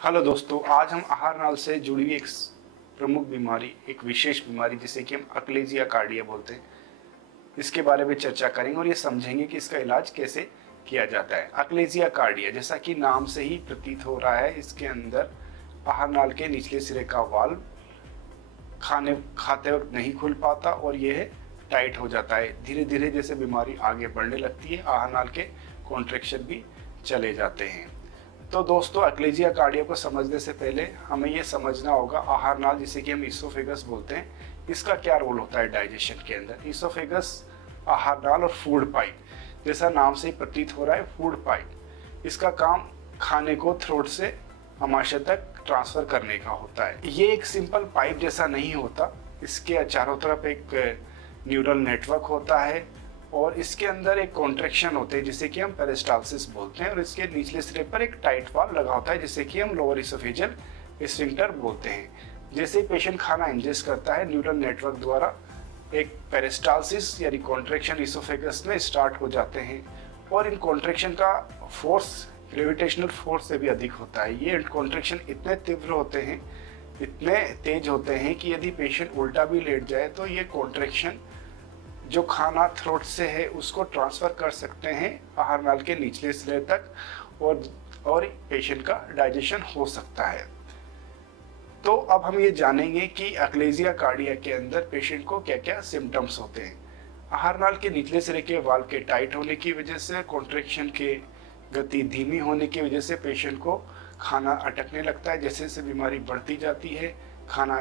Hello दोस्तों, आज हम आहार नाल से जुड़ी हुई एक प्रमुख बीमारी, एक विशेष बीमारी जिसे कि हम अक्लेजिया कार्डिया बोलते हैं, इसके बारे में चर्चा करेंगे और ये समझेंगे कि इसका इलाज कैसे किया जाता है। अक्लेजिया कार्डिया, जैसा कि नाम से ही प्रतीत हो रहा है, इसके अंदर आहार नाल के निचले सिरे का वाल्व खाते वक्त नहीं खुल पाता और यह टाइट हो जाता है। धीरे धीरे जैसे बीमारी आगे बढ़ने लगती है, आहार नाल के कॉन्ट्रैक्शन भी चले जाते हैं। तो दोस्तों, अक्लेजिया कार्डिया को समझने से पहले हमें ये समझना होगा आहार नाल, जिसे कि हम इसोफेगस बोलते हैं, इसका क्या रोल होता है डाइजेशन के अंदर। इसोफेगस आहार नाल और फूड पाइप, जैसा नाम से प्रतीत हो रहा है, फूड पाइप, इसका काम खाने को थ्रोट से आमाशय तक ट्रांसफर करने का होता है। ये एक सिंपल पाइप जैसा नहीं होता, इसके चारों तरफ एक न्यूरल नेटवर्क होता है और इसके अंदर एक कॉन्ट्रैक्शन होते हैं जिसे कि हम पेरिस्टाल्सिस बोलते हैं, और इसके निचले सिरे पर एक टाइट वाल्व लगा होता है जिसे कि हम लोअर इसोफेजियल स्फिंक्टर बोलते हैं। जैसे पेशेंट खाना इंजेस्ट करता है, न्यूरल नेटवर्क द्वारा एक पेरिस्टाल्सिस यानी कॉन्ट्रैक्शन इसोफेगस में स्टार्ट हो जाते हैं और इन कॉन्ट्रैक्शन का फोर्स ग्रेविटेशनल फोर्स से भी अधिक होता है। ये कॉन्ट्रैक्शन इतने तीव्र होते हैं, इतने तेज होते हैं कि यदि पेशेंट उल्टा भी लेट जाए तो ये कॉन्ट्रैक्शन जो खाना थ्रोट से है उसको ट्रांसफ़र कर सकते हैं आहार नाल के निचले सिरे तक और पेशेंट का डाइजेशन हो सकता है। तो अब हम ये जानेंगे कि अक्लेजिया कार्डिया के अंदर पेशेंट को क्या क्या सिम्टम्स होते हैं। आहार नाल के निचले सिरे के वाल्व के टाइट होने की वजह से, कॉन्ट्रैक्शन के गति धीमी होने की वजह से पेशेंट को खाना अटकने लगता है। जैसे जैसे बीमारी बढ़ती जाती है, खाना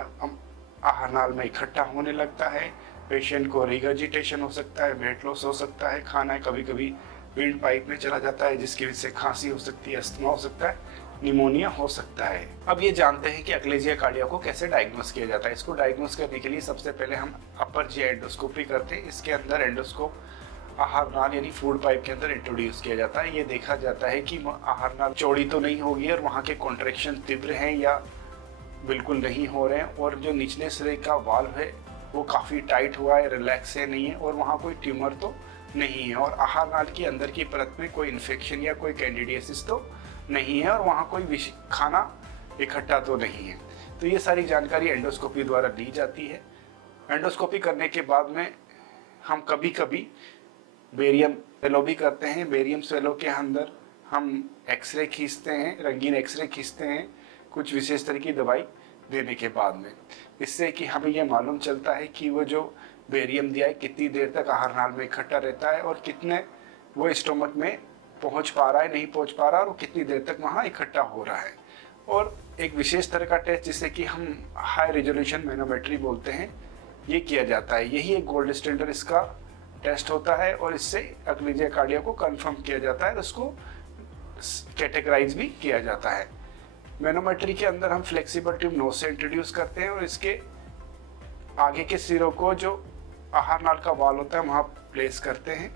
आहार नाल में इकट्ठा होने लगता है, पेशेंट को रिगर्जिटेशन हो सकता है, वेट लॉस हो सकता है, खाना कभी कभी विंड पाइप में चला जाता है जिसकी वजह से खांसी हो सकती है, अस्थमा हो सकता है, निमोनिया हो सकता है। अब ये जानते हैं कि अक्लेजिया कार्डिया को कैसे डायग्नोस किया जाता है। इसको डायग्नोस करने के लिए सबसे पहले हम अपर जी एंडोस्कोपी करते हैं। इसके अंदर एंडोस्कोप आहार नाल यानी फूड पाइप के अंदर इंट्रोड्यूस किया जाता है। ये देखा जाता है कि आहार नाल चौड़ी तो नहीं होगी और वहाँ के कॉन्ट्रैक्शन तीव्र हैं या बिल्कुल नहीं हो रहे हैं, और जो निचले सिरे का वाल्व है वो काफ़ी टाइट हुआ है, रिलैक्स है नहीं है, और वहाँ कोई ट्यूमर तो नहीं है, और आहार नाल की अंदर की परत में कोई इन्फेक्शन या कोई कैंडिडियासिस तो नहीं है, और वहाँ कोई खाना इकट्ठा तो नहीं है। तो ये सारी जानकारी एंडोस्कोपी द्वारा दी जाती है। एंडोस्कोपी करने के बाद में हम कभी कभी बेरियम स्वेलो भी करते हैं। बेरियम स्वेलो के अंदर हम एक्सरे खींचते हैं, रंगीन एक्सरे खींचते हैं कुछ विशेष तरह की दवाई देने के बाद में, इससे कि हमें यह मालूम चलता है कि वो जो बेरियम दिया है कितनी देर तक आहार नाल में इकट्ठा रहता है और कितने वो स्टोमक में पहुंच पा रहा है, नहीं पहुंच पा रहा, और कितनी देर तक वहाँ इकट्ठा हो रहा है। और एक विशेष तरह का टेस्ट जिसे कि हम हाई रेजोल्यूशन मैनोमेट्री बोलते हैं, ये किया जाता है। यही एक गोल्ड स्टैंडर्ड इसका टेस्ट होता है और इससे अक्लेजिया कार्डिया को कंफर्म किया जाता है, उसको कैटेगराइज भी किया जाता है। मैनोमेट्री के अंदर हम फ्लेक्सिबल ट्यूब नोज से इंट्रोड्यूस करते हैं और इसके आगे के सिरों को जो आहार नाल का वाल्व होता है वहाँ प्लेस करते हैं।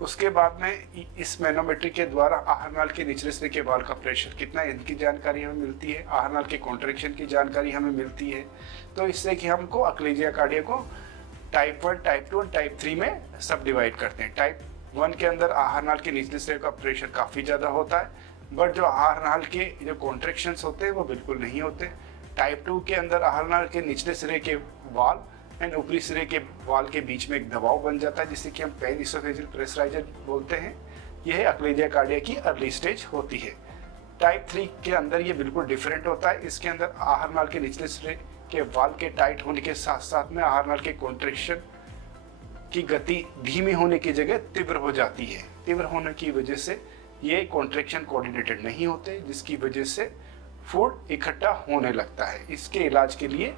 उसके बाद में इस मैनोमेट्री के द्वारा आहार नाल के निचले सिरे के वाल्व का प्रेशर कितना है इनकी जानकारी हमें मिलती है, आहार नाल के कॉन्ट्रैक्शन की जानकारी हमें मिलती है। तो इससे कि हमको अक्लेजिया कार्डिया को टाइप 1, टाइप 2 और टाइप 3 में सब डिवाइड करते हैं। टाइप 1 के अंदर आहार नाल के निचले सिरे का प्रेशर काफ़ी ज़्यादा होता है, बट जो आहार नाल के जो कॉन्ट्रैक्शंस होते हैं वो बिल्कुल नहीं होते। टाइप 2 के अंदर आहार नाल के निचले सिरे के वाल्व एंड ऊपरी सिरे के वाल्व के बीच में एक दबाव बन जाता है जिसे कि हम पेन इसोफेजियल प्रेशराइजर बोलते हैं। यह अक्लेजिया कार्डिया की अर्ली स्टेज होती है। टाइप 3 के अंदर ये बिल्कुल डिफरेंट होता है। इसके अंदर आहार नाल के निचले सिरे के वाल्व के टाइट होने के साथ साथ में आहार नाल के कॉन्ट्रैक्शन की गति धीमी होने की जगह तीव्र हो जाती है। तीव्र होने की वजह से ये कॉन्ट्रैक्शन कोऑर्डिनेटेड नहीं होते, जिसकी वजह से फूड इकट्ठा होने लगता है। इसके इलाज के लिए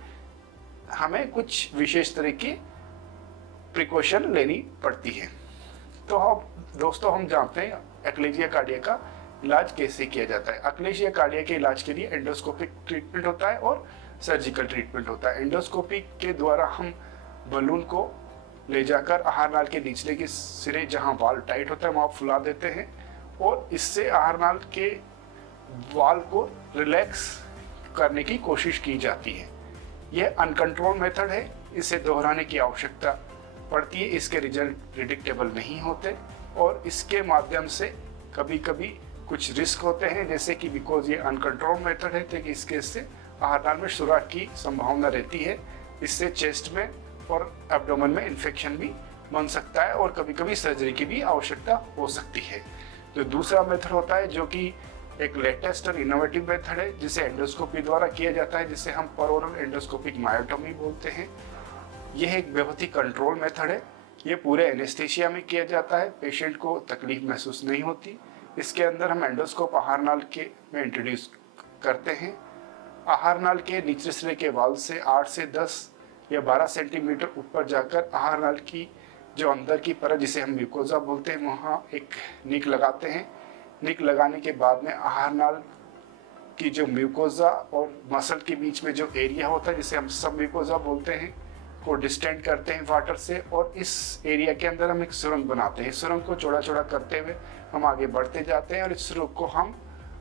हमें कुछ विशेष तरह की प्रिकॉशन लेनी पड़ती है। तो दोस्तों, हम जानते हैं अक्लेजिया कार्डिया का इलाज कैसे किया जाता है। अक्लेजिया कार्डिया के इलाज के लिए एंडोस्कोपिक ट्रीटमेंट होता है और सर्जिकल ट्रीटमेंट होता है। एंडोस्कोपी के द्वारा हम बलून को ले जाकर आहार नाल के निचले के सिरे जहाँ वाल्व टाइट होता है वहाँ फुला देते हैं और इससे आहार नाल के वाल्व को रिलैक्स करने की कोशिश की जाती है। यह अनकंट्रोल मेथड है, इसे दोहराने की आवश्यकता पड़ती है, इसके रिजल्ट प्रिडिक्टेबल नहीं होते और इसके माध्यम से कभी कभी कुछ रिस्क होते हैं, जैसे कि बिकॉज ये अनकंट्रोल मेथड है तो इस केस से आहार नाल में सुराख की संभावना रहती है। इससे चेस्ट में और एब्डोमेन में इन्फेक्शन भी बन सकता है और कभी कभी सर्जरी की भी आवश्यकता हो सकती है। जो दूसरा मेथड होता है, जो कि एक लेटेस्ट और इनोवेटिव मेथड है, जिसे एंडोस्कोपी द्वारा किया जाता है, जिसे हम परओरल एंडोस्कोपिक मायोटोमी बोलते हैं। यह एक बहुत ही कंट्रोल मेथड है। ये पूरे एनेस्थेशिया में किया जाता है, पेशेंट को तकलीफ महसूस नहीं होती। इसके अंदर हम एंडोस्कोप आहार नाल के में इंट्रोड्यूस करते हैं। आहार नाल के निचले सिरे के वाल से 8 से 10 या 12 सेंटीमीटर ऊपर जाकर आहार नाल की जो अंदर की परत, जिसे हम म्यूकोजा बोलते हैं, वहाँ एक निक लगाते हैं। निक लगाने के बाद में आहार नाल की जो म्यूकोजा और मसल के बीच में जो एरिया होता है, जिसे हम सब म्यूकोजा बोलते हैं, को डिस्टेंड करते हैं वाटर से, और इस एरिया के अंदर हम एक सुरंग बनाते हैं। सुरंग को चौड़ा चौड़ा करते हुए हम आगे बढ़ते जाते हैं और इस सुरंग को हम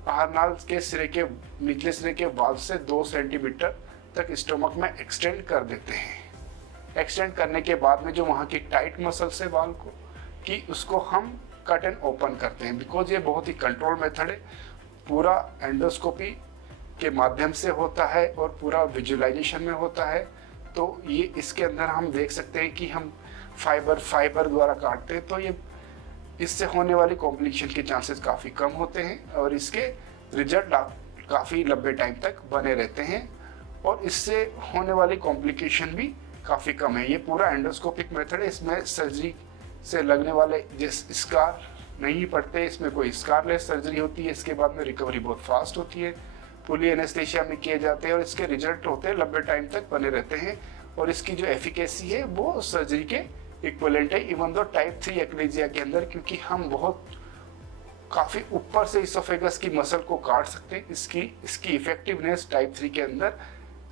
आहार नाल के सिरे के निचले सिरे के वाल से 2 सेंटीमीटर तक स्टोमक में एक्सटेंड कर देते हैं। एक्सटेंड करने के बाद में जो वहाँ की टाइट मसल्स है वाल को कि उसको हम कट एंड ओपन करते हैं। बिकॉज ये बहुत ही कंट्रोल मेथड है, पूरा एंडोस्कोपी के माध्यम से होता है और पूरा विजुअलाइजेशन में होता है। तो ये इसके अंदर हम देख सकते हैं कि हम फाइबर द्वारा काटते हैं, तो ये इससे होने वाली कॉम्प्लिकेशन के चांसेस काफ़ी कम होते हैं और इसके रिजल्ट काफ़ी लंबे टाइम तक बने रहते हैं और इससे होने वाली कॉम्प्लिकेशन भी काफ़ी कम है। ये पूरा एंडोस्कोपिक मेथड है, इसमें सर्जरी से लगने वाले जिस स्कार नहीं पड़ते, इसमें कोई स्कारलेस सर्जरी होती है। इसके बाद में रिकवरी बहुत फास्ट होती है, फुली एनेस्थेशिया में किए जाते हैं और इसके रिजल्ट होते हैं लंबे टाइम तक बने रहते हैं और इसकी जो एफिकेसी है वो सर्जरी के इक्विवेलेंट है, इवन दो टाइप 3 एक्लेजिया के अंदर, क्योंकि हम बहुत काफ़ी ऊपर से इसोफेगस की मसल को काट सकते हैं। इसकी इफेक्टिवनेस टाइप 3 के अंदर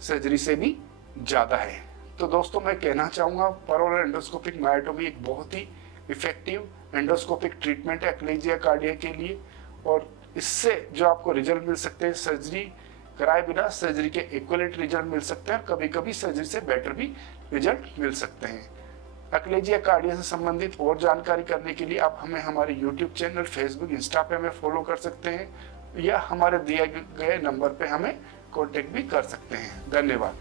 सर्जरी से भी ज़्यादा है। तो दोस्तों मैं कहना चाहूँगा परओरल एंडोस्कोपिक मायोटोमी एक बहुत ही इफेक्टिव एंडोस्कोपिक ट्रीटमेंट है एक्लेजिया कार्डिया के लिए और इससे जो आपको रिजल्ट मिल सकते हैं, सर्जरी कराए बिना सर्जरी के इक्विवेलेंट रिजल्ट मिल सकते हैं और कभी कभी सर्जरी से बेटर भी रिजल्ट मिल सकते हैं। एक्लेजिया कार्डिया से संबंधित और जानकारी करने के लिए आप हमें हमारे YouTube चैनल, फेसबुक, इंस्टा पे हमें फॉलो कर सकते हैं या हमारे दिए गए नंबर पे हमें कॉन्टेक्ट भी कर सकते हैं। धन्यवाद।